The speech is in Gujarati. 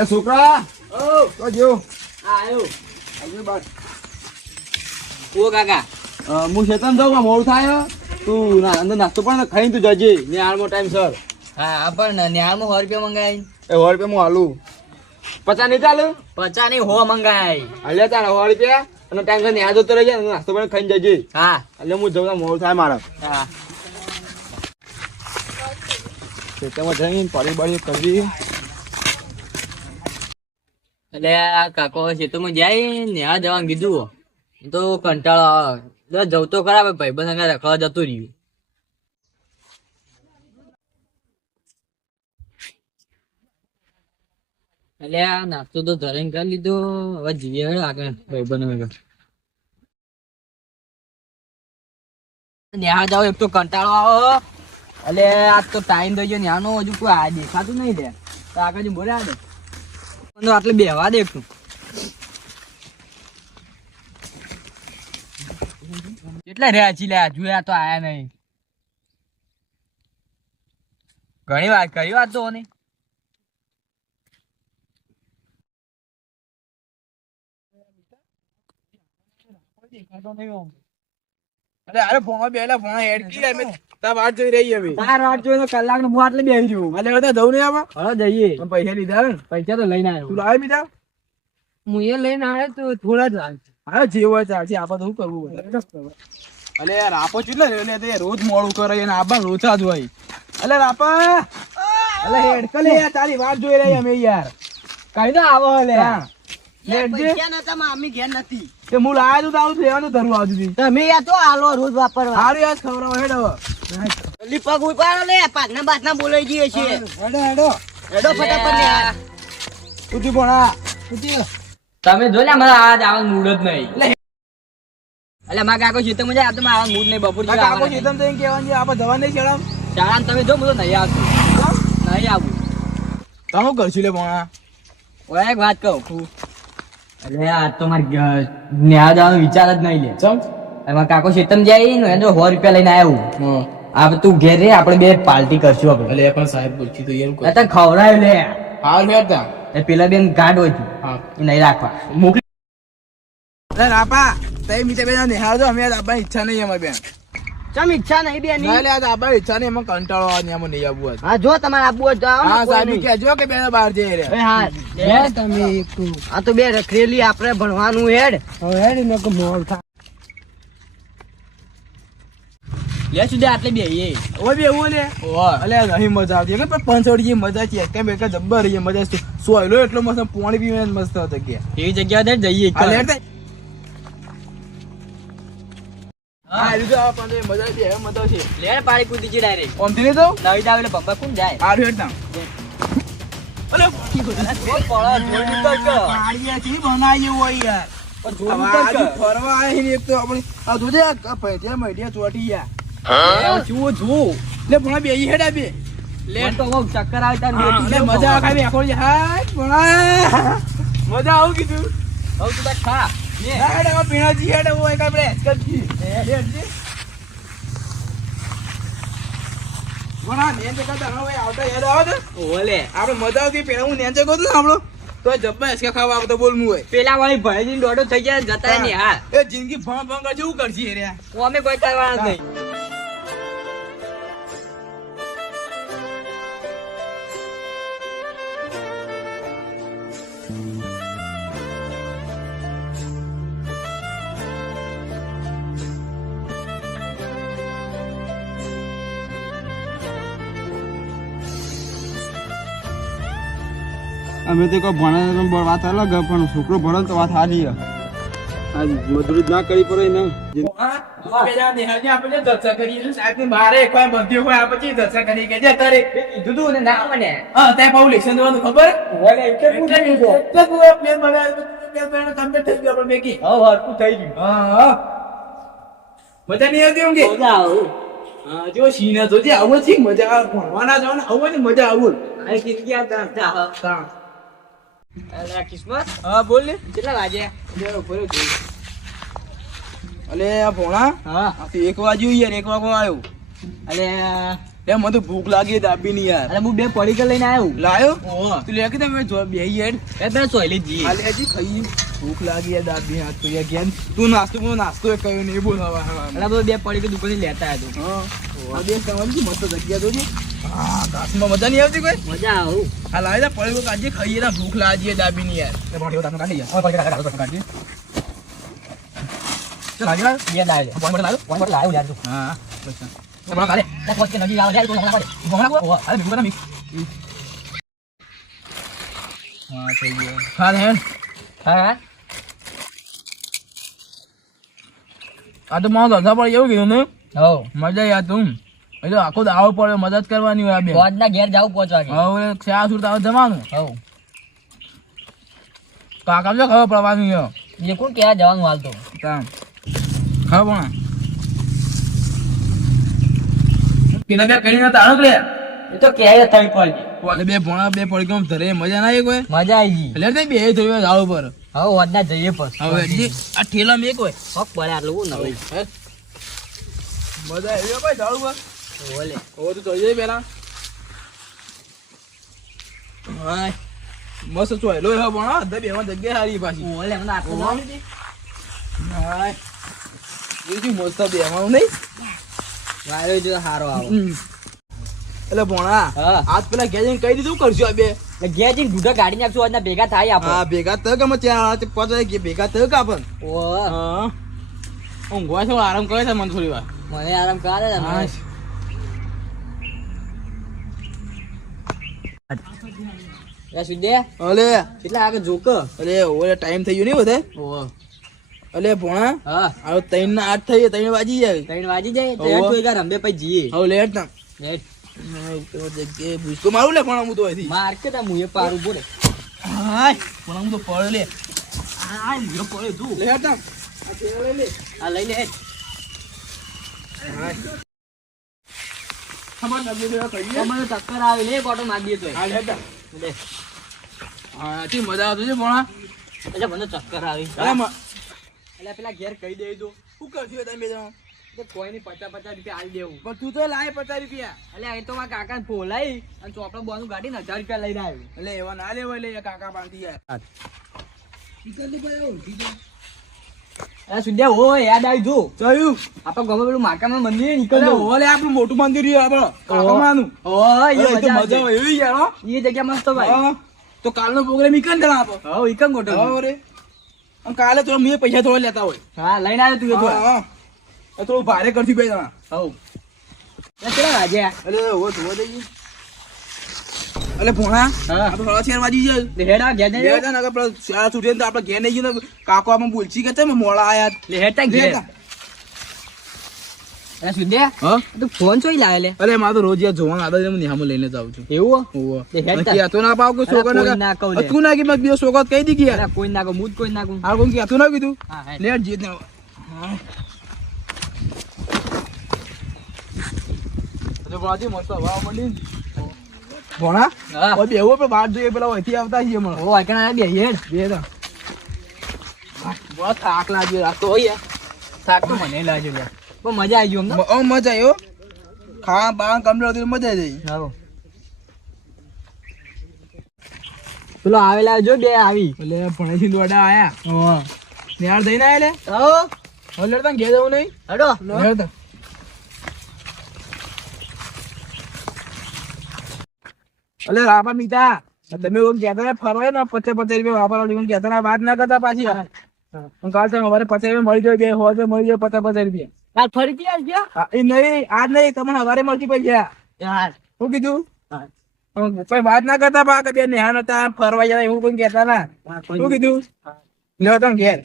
લે છોકરા ઓ તો જો આયો આવજો બાર. ઓ કાકા હું શેતાન જાઉં મોડું થાય તું અંદર નાસ્તો પણ ખાઈને તું જજે ને આળમો ટાઈમ સર. હા પણ ન્યાળમાં 100 રૂપિયા મંગાઈ એ 100 રૂપિયા હું હાલું 50 નહીં ચાલે 50 ની 100 મંગાઈ હાલે તાર 100 રૂપિયા અને ટાઈમ સર ન્યા જતો રહેજે નાસ્તો પણ ખાઈને જજે. હા એટલે હું જઉં મોડું થાય મારે હા ખેતરમાં જઈને પાણી બાળી કરવી. એટલે આ કાકો ખેતરમાં જાય ન્યા જવાનું કીધું તો કંટાળો આવે જવું તો ખરા ભાઈ બસ અંગા રખવા જતું રહ્યું. એટલે આ નાસ્તો તો ધરીને કરી લીધો હવે જીવે આગળ ભાઈ બને ન્યા જાવ એક તો કંટાળો આવો એટલે આજ તો ટાઈમ થઈ ગયો ન્યાનો હજુ કોઈ આ દેખાતું નહીં દે તો આગળ બોલ્યા દે આટલે બેહવા દેખું કેટલા રહ્યા છીએ લ્યા જોયા તો આયા નહીં ઘણી વાત કરી વાત તો ને અરે ફોન બેલા ફોન હેડકી અમે તા વાત જોઈ રહી હવે તાર વાત જોઈને કલાક નું હું આટલે બેહી રહ્યું અલે હવે જવું નહીં આમાં હવે જઈએ પણ પૈસા લીધા ને પૈસા તો લઈને આવ્યો તું લાવે બીજા હું એ લઈને આવ્યો તો થોડા જ આવે હા જે હોય ચાલશે આપણે તો શું કરવું અલે યાર આપો કેટલા રે તે રોજ મોડું કરે અને આબા લોચા જ હોય અલે રાપા અલે હેડકે લે યાર તારી વાત જોઈ રહી અમે યાર કઈ ના આવો લે લેડજે નતા મામી ઘેર નથી તે હું લાયા તું તારું લેવાનું ધરવું આવતું હતી તમે યા તો આલો રોજ વાપરવા સારું યાર ખવડાવો હેડ હવે લીપક ઉપાડો લે પાટના બાટના બોલાઈ જઈએ છે હેડો હેડો હેડો ફટાફટ ને યાર ઉઠી ભણા ઉઠી તમે જો લે મારા આજ આવવાનું મૂડ જ નહીં એટલે મારા કાકો છે તો મજા આ તો મારા મૂડ નહીં બપોર જેવા કાકો ચેતમ તો એમ કહેવાનું છે આપણે જવા નહીં ચડાવ શાળા તમે જો હું તો નહીં આવતું નહીં આવું તમે કરશું લે ભણા ઓય એક વાત કહું અરે આ તો મારે ન્યા જવાનો વિચાર જ નહીં લે ચમ એમાં કાકો ચેતન જાય ને એને 100 રૂપિયા લઈને આવ્યો આ તું ઘેર રે આપણે બે પાર્ટી કરશું આપણે અલે પણ સાહેબ બોલતી તો એમ તને ખવડાવ્યું લે હાલ હેડતા એ પેલા બેન ગાઢ હોય છે હા એ નહીં રાખવા મોકલી અરે રાપા તઈ મીતે બેન નિહાળ દો અમે આપવાની ઈચ્છા નહીં અમારી બેન ચમ ઈચ્છા નહીં બેન ના લે આપવાની ઈચ્છા નહીં એમાં કંટાળો આવે ને એમાં નહીં આવવું હા જો તમારે આપવું હોય તો આવો હા સાહેબ કહેજો કે બેન બહાર જઈ રે હા લે તમે આ તો બે રખરેલી આપણે ભણવાનું હેડ હવે હેડ ને કે મોર થા લે સુધી આટલે બેહીએ ઓય બે એવું લે અલે નહીં મજા આવતી કે પણ પંચોડી જે મજા છે કે બે કે જબ્બર રહી મજા છે સોયલો એટલો મસ્ત પાણી પીવાની મસ્ત હતો કે એવી જગ્યા દે જઈએ હા લે હા એ તો પણ મજા છે મજા છે લે પાણી કૂદી જી ડાયરેક્ટ ઓમ થી તો નવી દાવ એટલે પપ્પા કોણ જાય આર હેડતા અલે પાણીયા થી બનાવી હોય યાર ફરવા આવી ને એક તો આપણે આ જોજે પૈસા મઢિયા ચોટી યાર જુઓ જુઓ લે ભણા બે હેડા બે લે તો હું ચક્કર આવતા લે મજા આવે ખાવી આખો હાય ભણા મજા આવું કીધું હવે તું બસ ખા હેડા પીણાજી હેડા હોય કે આપણે હેડજી હેડજી ભણા ને તે કદા હવે આવતા યાદ આવે તો ઓલે આપણે મજા આવતી પેલા હું નેચે ગયો તો આપણો તો જબ્બા એસકા ખાવા આવતો બોલવું હોય પેલા વાળી ભણેજી દોડો થઈ ગયા જતા ને હા એ જિંદગી ભણ ભણ કરશે એવું કરશે રે અમે કોઈ કરવાના નહીં અમે તો કોઈ ભણે વાત અલગ પણ છોકરો ભણે તો વાત સારી મજૂરી ના કરી પડે ને મજા નહીં આવતી એમ કે જો સીને તો જે આવો છે મજા ભણવાના જવાના આવો ને મજા આવું કિસ્મત હા બોલ ને કેટલા વાગ્યા અલે આ ભોણા હા આ તો 1 વાગ્યું યાર 1 વાગવા આવ્યો અલે લે મને તો ભૂખ લાગી છે દાબી ની યાર. અરે હું 2 પડીકા લઈને આવ્યો. લાયો ઓહો. તું લે કે તમે જો બેહી હેડ. એ બે સોયલી જી. હાલે હજી ખાઈ ભૂખ લાગી યાર દાબી હાથ તો યાર ઘેર. તું નાસ્તો એ કયો નહીં બોલ હવે. અરે બધું 2 પડીકા દુકાને લેતા આવ્યો. હા આ બે ખાવાની મસ્ત જગ્યા તો છે. હા ઘાસમાં મજા નહીં આવતી કોઈ. મજા આવું. હા લાવી દે પડ્યું કાઢી ખાઈએ ને ભૂખ લાગી છે દાબી ની યાર. એ બોડી તાનો કાઢી યાર. હવે પડી કાઢી. ચલ આવી લા. બે લાવ્યો. ફોન પર લાવ્યો. ફોન પર લાવ્યો યાર તું. હા બસ. એ બોલા કાલે. પોચ કે નજી આવે જાય તો હમણાં પડે. ભોંગણા કો. ઓહો. અરે ભૂખ ના મી. હા થઈ ગયો. હા હે. હા આ તો મારો ધંધા પર એવું કીધું ને. હો. મજા યાર તું. એ તો આખો દાવો પડ્યો મદદ કરવાની હોય આ બે. ગોડના ઘેર જાવ 5 વાગે. હવે શા સુરત આવે જવાનું. હો. કાકા જો ખબર પડવાની છે. એ કોણ ક્યાં જવાનું હાલ તો. કામ. હા પણ. કિના બે કરીને તાણો લે. એ તો ક્યારે થઈ પડી. ઓલે બે ભોણા બે પડી ગમ ધરે મજા ના આવી કોઈ. મજા આવી ગઈ. એટલે તે બે થયો દાવ પર. હવે વધના જઈએ પછી. હવે હજી આ ઠેલા મેં કોઈ. હક પડે આટલું ન હોય. મજા આવી ભાઈ દાવ પર. ઓલે. ઓ તો જોઈએ પેલા. હાય. મસ્ત ચોયલો હે ભોણા અધે બેમાં જગ્યા હારી પાછી. ઓલે મને આટલું ના આવડી. હાય. બીજું મસ્ત બેમાં નહીં. વાયો જો હારો આવો. એટલે ભોણા હા. આજ પેલા ઘેર જઈને કહી દીધું કરશું આ બે. એટલે ઘેર જઈને ગુડા ગાડી નાખશું આજના ભેગા થાય આપણે. હા ભેગા તક અમે ત્યાં 5 વાગે ભેગા તક આપણ. ઓહ. હા ઊંઘવા છો આરામ કરે છે મને થોડી વાર. મને આરામ કરે છે હા મને. એ સુજે અલે કેટલા આગળ જોક. અરે ઓલે ટાઈમ થઈ ગયો ને બધે. ઓહ. અલે ભોણા હા. હવે 3 ના 8 થઈ 3 વાગી જાય. 3 વાગી જાય તો ઓહો. તું એક રંબે પછી જઈએ. હવે લેટ ના લેટ. જગ્યાએ ભૂસકો મારું લે ભોણા હું તો અહીંથી. માર કે તા મુએ પારું બોલે. હાય ભોણા હું તો પડ લે. આ મુએ પડે તું. લેટ ના આ થેલા લઈ લે. આ લઈ લે. હાય ખબર નથી લેવા કહીએ. તમને ચક્કર આવે લે કોટો માર દે તોય. હા લેટ ના લે. હા ઠીક મજા આવતી છે ભોણા. અચ્છા મને ચક્કર આવી. અરે એટલે પેલા ઘેર કહી દે તો. શું કરશું તમે બે જણા. તો કોઈ ની 50 રૂપિયા આલી દેવું. પણ તું તો લાય 50 રૂપિયા. એટલે એ તો મારા કાકાને ફોલાઈ અને ચોપડા બોનું ગાડીને 1000 રૂપિયા લઈને આવ્યો. એટલે એવા ના લેવાય લે કાકા બાંધી યાર. અરે સુદ્યા હો યાદ આવી જો. જોયું આપણા ગામમાં પેલું માકામાં મંદિર અરે નીકળ્યો. ઓલે આપણું મોટું મંદિર રહ્યું આપણો કાકામાનું. ઓહ એ અરે, એ તો મજા મજા આવે એવી યાર હો. એ જગ્યા મસ્ત ભાઈ. હા. તો કાલનો પ્રોગ્રામ ઈ કન ગણા આપો. હા ઈ કમ ગોટો. હા રે અને કાલે તો મેં પૈસા થોડા લેતા હોય. હા લઈને આવ્યો તું એ તો. હા હા એ થોડું ભારે કરતી બે જણા. હવ. એ કેટલા વાગ્યા? અરે ઓ ધોવા દઈએ. અલે ભોણા હા. આપણે થોડા શેર વાજી જાય. લે હેડા ઘેર બે જઈએ. જણા નકર પેલા શાળા છૂટે ને તો આપણે ઘેર નહીં ગયું ને કાકો આપણે બોલછી કે તમે મોડા આયા. લે હેડા ઘેર. અરે સુદ્યા હા તું ફોન ચોઈ લાવે લે. અરે મારે તો રોજ યાર જોવાનું આદત છે, હું નિહામો લઈને જ આવું છું. એવું હો? ઓહો. લે હેડ તાર. કહેતો ના પાવ કે અરે છોકરા કોઈ ના કહું લે. તું ના કીધું બીજો છોકરો કહી દી કે યાર. અરે કોઈ નાખો હું જ કોઈ નાખું. આ કોઈ કહેતું ના કીધું. હા હેડ. લેટ જીત ને. હા તો બાજી મસ્ત હવા મંડી. ભોણા હા. ઓય બેહો પે બાર જોઈએ પેલા ઓયથી આવતા છીએ મને. ઓ આકણા આ બે હેડ. બે તો બહુ થાક લાગ્યો રાત તો હોય થાક તો મને લાગ્યો લે. પણ મજા આવી ગઈ અમને. ઓ મજા આવ્યો ખાવા બાવા કમ્પ્લીટ હતી મજા આવી જઈ. હાલો. પેલો આવેલા જો બે આવી. એટલે ભણેથી દોડા આયા હા. નિહાળ થઈને આયા લે. હો. હવે લેતા ઘેર જવું નહીં. હેડો. લેતા અલે રાપા મીતા તમે કોણ કહેતા ને ફરવાય ને 50 રૂપિયા વાપરવા કોણ કહેતા ને વાત ના કરતા પાછી. પણ કાલ તમે અમારે 50 રૂપિયા મળી જાય, 100 રૂપિયા મળી જાય, 50 રૂપિયા. કાલ ફરીથી આવજો. હા, એ નહીં આજ નહીં તમને સવારે મળતી પૈસા. યાર. શું કીધું? હા. કોઈ વાત ના કરતા પા કે બે નેહાન હતા ફરવા જાય એવું કોઈ કહેતા ના. હા, કોઈ શું કીધું? લેવા તમે ઘેર.